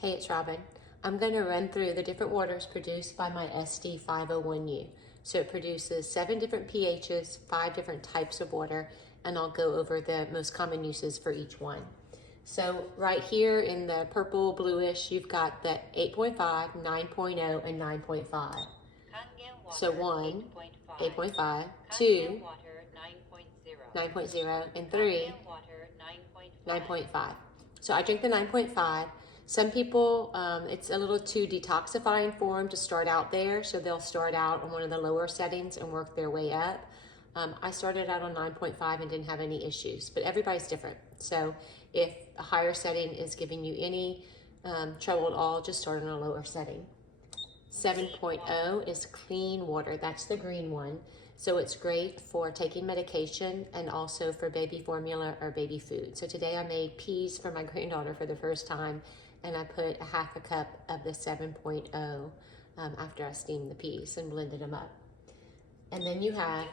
Hey, it's Robin. I'm going to run through the different waters produced by my SD501U. So it produces 7 different pHs, 5 different types of water, and I'll go over the most common uses for each one. So right here in the purple bluish, you've got the 8.5, 9.0, and 9.5. So 1, 8.5, 2, 9.0, and 3, 9.5. So I drink the 9.5. Some people, it's a little too detoxifying for them to start out there, so they'll start out on one of the lower settings and work their way up. I started out on 9.5 and didn't have any issues, but everybody's different. So if a higher setting is giving you any trouble at all, just start on a lower setting. 7.0 is clean water. That's the green one. So it's great for taking medication and also for baby formula or baby food. So today I made peas for my granddaughter for the first time, and I put a half a cup of the 7.0 after I steamed the peas and blended them up. And then you have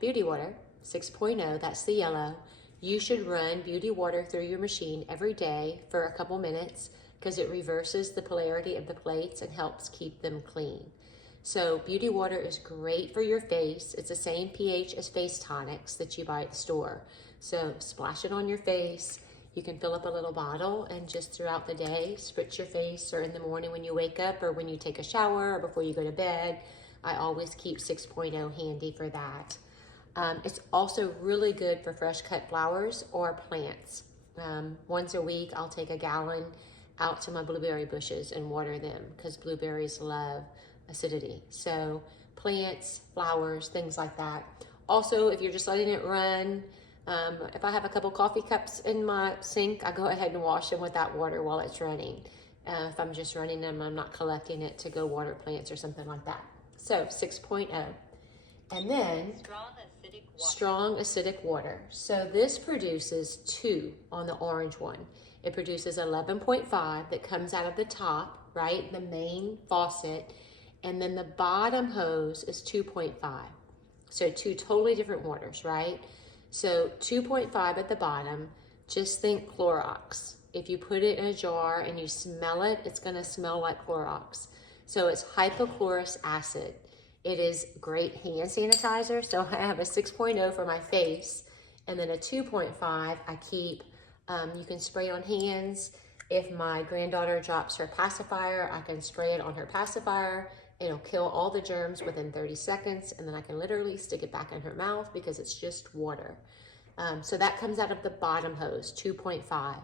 beauty water, 6.0, that's the yellow. You should run beauty water through your machine every day for a couple minutes because it reverses the polarity of the plates and helps keep them clean. So beauty water is great for your face. It's the same pH as face tonics that you buy at the store. So splash it on your face. You can fill up a little bottle and just throughout the day, spritz your face, or in the morning when you wake up or when you take a shower or before you go to bed. I always keep 6.0 handy for that. It's also really good for fresh cut flowers or plants. Once a week, I'll take a gallon out to my blueberry bushes and water them because blueberries love acidity. So plants, flowers, things like that. Also, if you're just letting it run, if I have a couple coffee cups in my sink, I go ahead and wash them with that water while it's running. If I'm just running them, I'm not collecting it to go water plants or something like that. So 6.0. And then strong acidic water. So this produces 2 on the orange one. It produces 11.5 that comes out of the top, right? The main faucet. And then the bottom hose is 2.5. So 2 totally different waters, right? So 2.5 at the bottom, just think Clorox. If you put it in a jar and you smell it, it's gonna smell like Clorox. So it's hypochlorous acid. It is great hand sanitizer. So I have a 6.0 for my face, and then a 2.5 I keep, you can spray on hands. If my granddaughter drops her pacifier, I can spray it on her pacifier. It'll kill all the germs within 30 seconds, and then I can literally stick it back in her mouth because it's just water. So that comes out of the bottom hose, 2.5.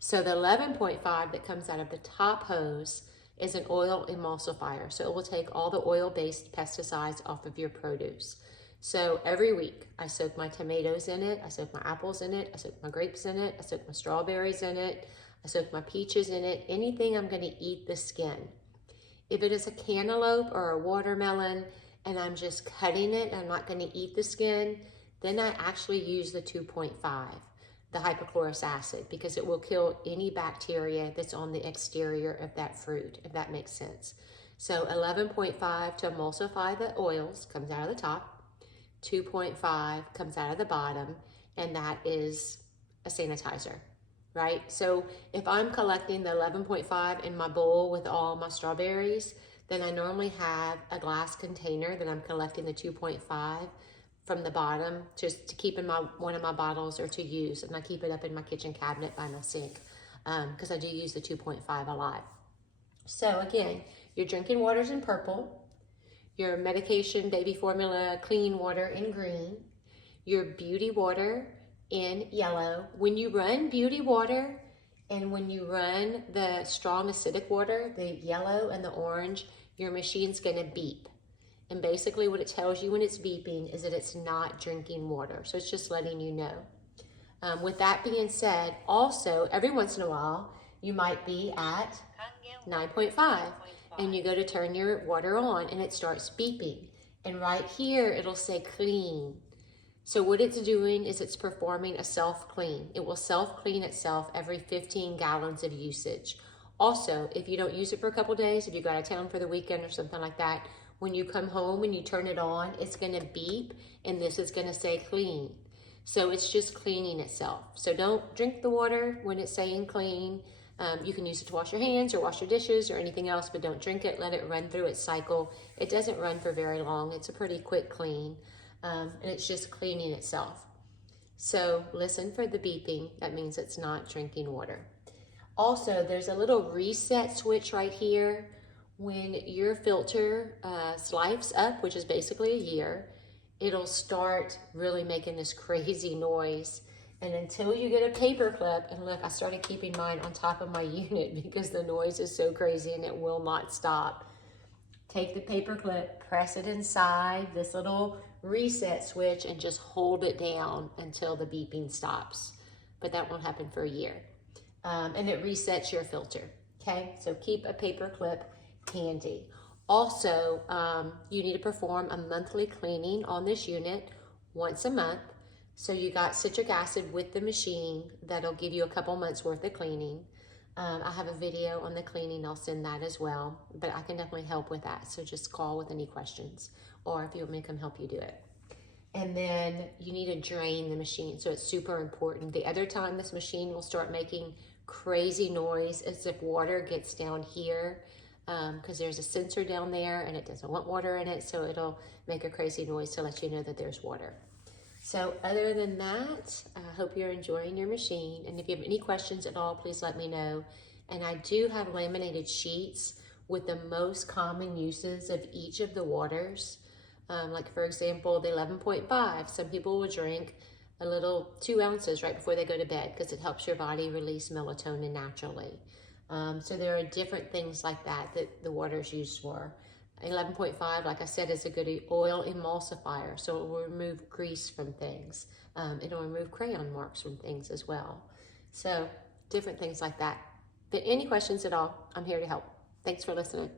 So the 11.5 that comes out of the top hose is an oil emulsifier. So it will take all the oil-based pesticides off of your produce. So every week I soak my tomatoes in it, I soak my apples in it, I soak my grapes in it, I soak my strawberries in it, I soak my peaches in it, anything I'm gonna eat the skin. If it is a cantaloupe or a watermelon and I'm just cutting it, I'm not gonna eat the skin, then I actually use the 2.5, the hypochlorous acid, because it will kill any bacteria that's on the exterior of that fruit, if that makes sense. So 11.5 to emulsify the oils comes out of the top, 2.5 comes out of the bottom, and that is a sanitizer. Right? So if I'm collecting the 11.5 in my bowl with all my strawberries, then I normally have a glass container that I'm collecting the 2.5 from the bottom just to keep in one of my bottles or to use. And I keep it up in my kitchen cabinet by my sink because I do use the 2.5 a lot. So again, your drinking water's in purple, your medication, baby formula, clean water in green, your beauty water in yellow. When you run beauty water and when you run the strong acidic water, the yellow and the orange, your machine's gonna beep. And basically what it tells you when it's beeping is that it's not drinking water. So it's just letting you know. With that being said, also every once in a while, you might be at 9.5 and you go to turn your water on and it starts beeping. And right here, it'll say clean. So what it's doing is it's performing a self-clean. It will self-clean itself every 15 gallons of usage. Also, if you don't use it for a couple days, if you go out of town for the weekend or something like that, when you come home and you turn it on, it's gonna beep and this is gonna say clean. So it's just cleaning itself. So don't drink the water when it's saying clean. You can use it to wash your hands or wash your dishes or anything else, but don't drink it. Let it run through its cycle. It doesn't run for very long. It's a pretty quick clean, and it's just cleaning itself. So listen for the beeping. That means it's not drinking water. Also, there's a little reset switch right here. When your filter life's up, which is basically a year, it'll start really making this crazy noise. And until you get a paper clip, and look, I started keeping mine on top of my unit because the noise is so crazy and it will not stop. Take the paper clip, press it inside this little reset switch and just hold it down until the beeping stops. But that won't happen for a year. And it resets your filter, okay? So keep a paper clip handy. Also, you need to perform a monthly cleaning on this unit once a month. So you got citric acid with the machine that'll give you a couple months worth of cleaning. I have a video on the cleaning, I'll send that as well, but I can definitely help with that. So just call with any questions, or if you want me to come help you do it. And then you need to drain the machine, so it's super important. The other time this machine will start making crazy noise is if water gets down here, because there's a sensor down there and it doesn't want water in it, so it'll make a crazy noise to let you know that there's water. So other than that, I hope you're enjoying your machine. And if you have any questions at all, please let me know. And I do have laminated sheets with the most common uses of each of the waters. Like for example, the 11.5, some people will drink a little 2 ounces right before they go to bed because it helps your body release melatonin naturally. So there are different things like that that the water is used for. 11.5, like I said, is a good oil emulsifier, so it will remove grease from things. It'll remove crayon marks from things as well. So different things like that. But any questions at all, I'm here to help. Thanks for listening.